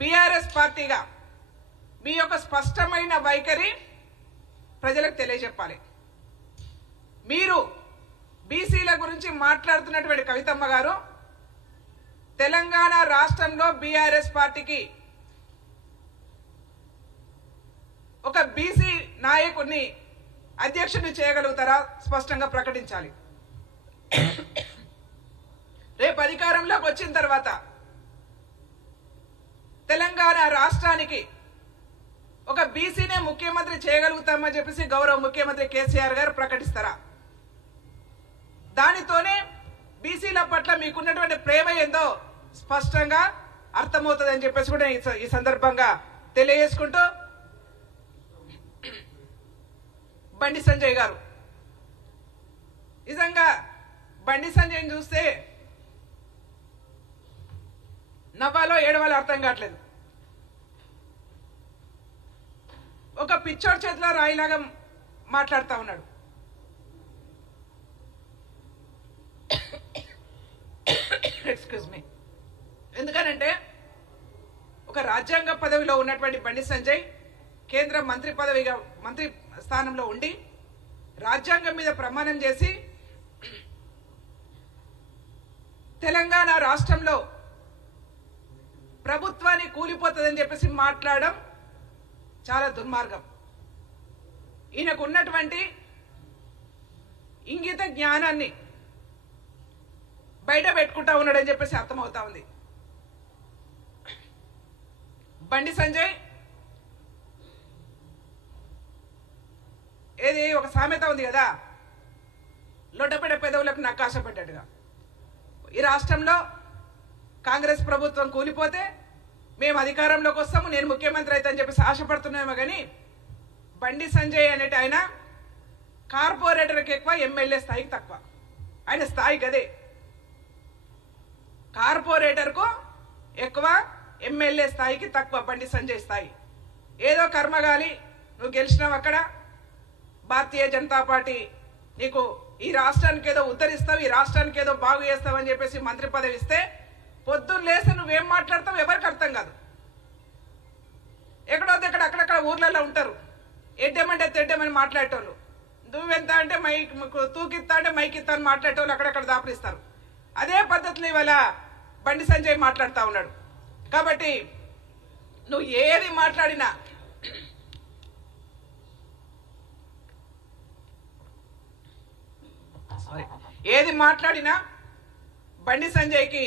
BRS పార్టీగా మీ యొక్క స్పష్టమైన వైఖరి ప్రజలకు తెలియజెప్పాలి. మీరు బీసీల గురించి మాట్లాడుతున్నటువంటి కవితమ్మ గారు తెలంగాణ రాష్ట్రంలో బీఆర్ఎస్ పార్టీకి ఒక బీసీ నాయకుడిని అధ్యక్షుడిని చేయగలుగుతారా? స్పష్టంగా ప్రకటించాలి. రేపు అధికారంలోకి వచ్చిన తర్వాత తెలంగాణ రాష్ట్రానికి ఒక బీసీనే ముఖ్యమంత్రి చేయగలుగుతామని చెప్పేసి గౌరవ ముఖ్యమంత్రి కేసీఆర్ గారు ప్రకటిస్తారా? దానితోనే బీసీల పట్ల మీకున్నటువంటి ప్రేమ ఏందో స్పష్టంగా అర్థమవుతుందని చెప్పేసి కూడా ఈ సందర్భంగా తెలియజేసుకుంటూ, బండి సంజయ్ గారు నిజంగా బండి సంజయ్ని చూస్తే నవ్వాలో ఏడవాలో అర్థం కావట్లేదు. ఒక పిచ్చోడి చేతిలో రాయిలాగా మాట్లాడుతూ ఉన్నాడు. Excuse me. ఎందుకనంటే ఒక రాజ్యాంగ పదవిలో ఉన్నటువంటి బండి సంజయ్ కేంద్ర మంత్రి పదవిగా మంత్రి స్థానంలో ఉండి రాజ్యాంగం మీద ప్రమాణం చేసి తెలంగాణ రాష్ట్రంలో ప్రభుత్వాన్ని కూలిపోతుందని చెప్పేసి మాట్లాడడం చాలా దుర్మార్గం. ఈయనకు ఉన్నటువంటి ఇంగిత జ్ఞానాన్ని బయట పెట్టుకుంటా ఉన్నాడని చెప్పేసి అర్థమవుతా ఉంది. బండి సంజయ్ ఏది ఒక సామెత ఉంది కదా, లొట్టపెట్ట పెదవులకు నక్కాశపడ్డట్టుగా. ఈ రాష్ట్రంలో కాంగ్రెస్ ప్రభుత్వం కూలిపోతే మేము అధికారంలోకి వస్తాము, నేను ముఖ్యమంత్రి అయితే అని చెప్పేసి ఆశపడుతున్నామో కానీ బండి సంజయ్ అనేటి ఆయన కార్పొరేటర్కి ఎక్కువ, ఎమ్మెల్యే స్థాయికి తక్కువ. ఆయన స్థాయి గదే, కార్పొరేటర్కు ఎక్కువ, ఎమ్మెల్యే స్థాయికి తక్కువ బండి సంజయ్ స్థాయి. ఏదో కర్మగాలి నువ్వు గెలిచినావు, అక్కడ భారతీయ జనతా పార్టీ నీకు ఈ రాష్ట్రానికి ఏదో ఉద్ధరిస్తావు, ఈ రాష్ట్రానికి ఏదో బాగు చేస్తావు అని చెప్పేసి మంత్రి పదవి ఇస్తే పొద్దున్న లేస్తే నువ్వేం మాట్లాడతావు ఎవరికి అర్థం కాదు. ఎక్కడో దగ్గర అక్కడక్కడ ఊర్లలో ఉంటారు, ఎడ్డేమంటే తెడ్డేమని మాట్లాడేటోళ్ళు, నువ్వెంత అంటే మైక్ తూకిత్తా అంటే మైక్ ఇస్తా అని మాట్లాడేటోళ్ళు అక్కడక్కడ దాపరిస్తారు. అదే పద్ధతిలో ఇవాళ బండి సంజయ్ మాట్లాడుతూ ఉన్నాడు. కాబట్టి నువ్వు ఏది మాట్లాడినా బండి సంజయ్కి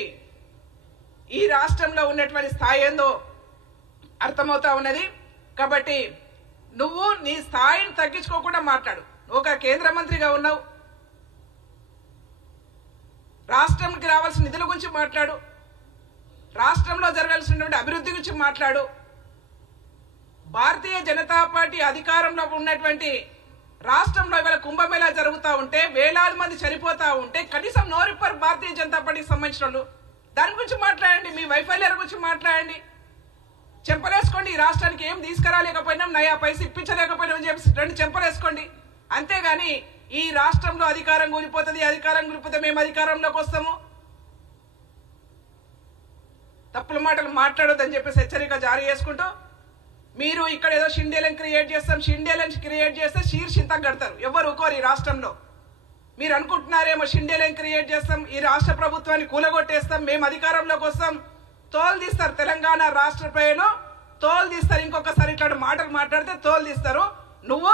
ఈ రాష్ట్రంలో ఉన్నటువంటి స్థాయి ఏందో అర్థమవుతా ఉన్నది. కాబట్టి నువ్వు నీ స్థాయిని తగ్గించుకోకుండా మాట్లాడు. ఒక కేంద్ర మంత్రిగా ఉన్నావు, రాష్ట్రానికి రావాల్సిన నిధుల గురించి మాట్లాడు, రాష్ట్రంలో జరగాల్సినటువంటి అభివృద్ధి గురించి మాట్లాడు. భారతీయ జనతా పార్టీ అధికారంలో ఉన్నటువంటి రాష్ట్రంలో ఇవాళ కుంభమేళా జరుగుతూ ఉంటే, వేలాది మంది చనిపోతా ఉంటే కనీసం నోరిప్పర్ భారతీయ జనతా పార్టీకి సంబంధించిన వాళ్ళు దాని గురించి మాట్లాడండి, మీ వైఫల్యాల గురించి మాట్లాడండి, చెంపలేసుకోండి. ఈ రాష్ట్రానికి ఏం తీసుకురాలేకపోయినాం, నయా పైసలు ఇప్పించలేకపోయినాం అని చెప్పి రెండు చెంపలేసుకోండి. అంతేగాని ఈ రాష్ట్రంలో అధికారం కూలిపోతుంది, అధికారం కూలిపోతే మేము అధికారంలోకి వస్తాము, తప్పుల మాటలు మాట్లాడొద్దని చెప్పేసి హెచ్చరిక జారీ చేసుకుంటూ, మీరు ఇక్కడ ఏదో షిండేలను క్రియేట్ చేస్తాం, షిండేలను క్రియేట్ చేస్తే శీర్షింత కడతారు, ఎవరు ఊకోరు ఈ రాష్ట్రంలో. మీరు అనుకుంటున్నారేమో షిండేలను క్రియేట్ చేస్తాం, ఈ రాష్ట్ర ప్రభుత్వాన్ని కూలగొట్టేస్తాం, మేము అధికారంలోకి వస్తాం, తోలు తీస్తారు. తెలంగాణ రాష్ట్ర ప్రజలు తోలు తీస్తారు. ఇంకొకసారి ఇట్లాంటి మాటలు మాట్లాడితే తోలు తీస్తారు. నువ్వు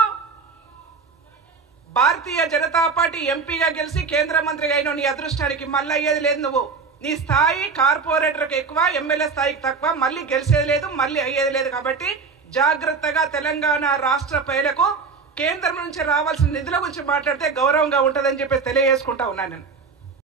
భారతీయ జనతా పార్టీ ఎంపీగా గెలిచి కేంద్ర మంత్రిగా అయిన నీ అదృష్టానికి మళ్ళీ అయ్యేది లేదు. నువ్వు నీ స్థాయి కార్పొరేటర్కి ఎక్కువ, ఎమ్మెల్యే స్థాయికి తక్కువ, మళ్ళీ గెలిచేది లేదు, మళ్ళీ అయ్యేది లేదు. కాబట్టి జాగ్రత్తగా తెలంగాణ రాష్ట్ర ప్రజలకు కేంద్రం నుంచి రావాల్సిన నిధుల గురించి మాట్లాడితే గౌరవంగా ఉంటుందని చెప్పి తెలియజేసుకుంటా ఉన్నాను నేను.